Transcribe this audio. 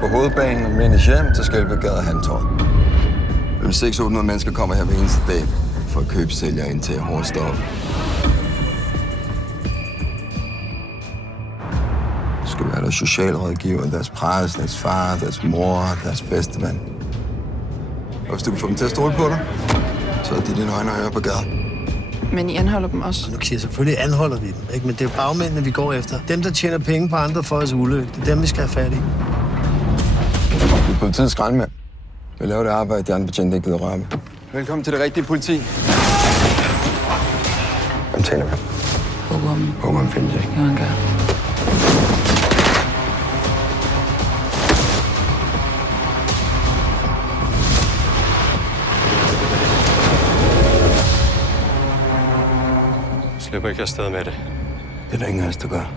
på hovedbanen og Mændes hjem til Skelbækgade og Halmtorv. 600-800 mennesker kommer her hver eneste dag for at købe, sælge og indtage hårde stoffer. Det skal være deres socialrådgiver, deres præst, deres far, deres mor, deres bedste ven. Og hvis du kan få dem til at stole på dig, så er de dine øjne og ører på gaden. Men I anholder dem også? Nu siger selvfølgelig anholder vi dem, ikke? Men det er jo bagmændene, vi går efter. Dem, der tjener penge på andre for os ulykke, det er dem, vi skal have fat i. Vi er politiets skraldmænd. Vi laver det arbejde, de andre betjente ikke gider røre med. Velkommen til det rigtige politi. Hvem taler vi? Huggeren findes ikke. Jo, han gør. Slipper ikke afsted med det. Det er der ingen af os, der gør.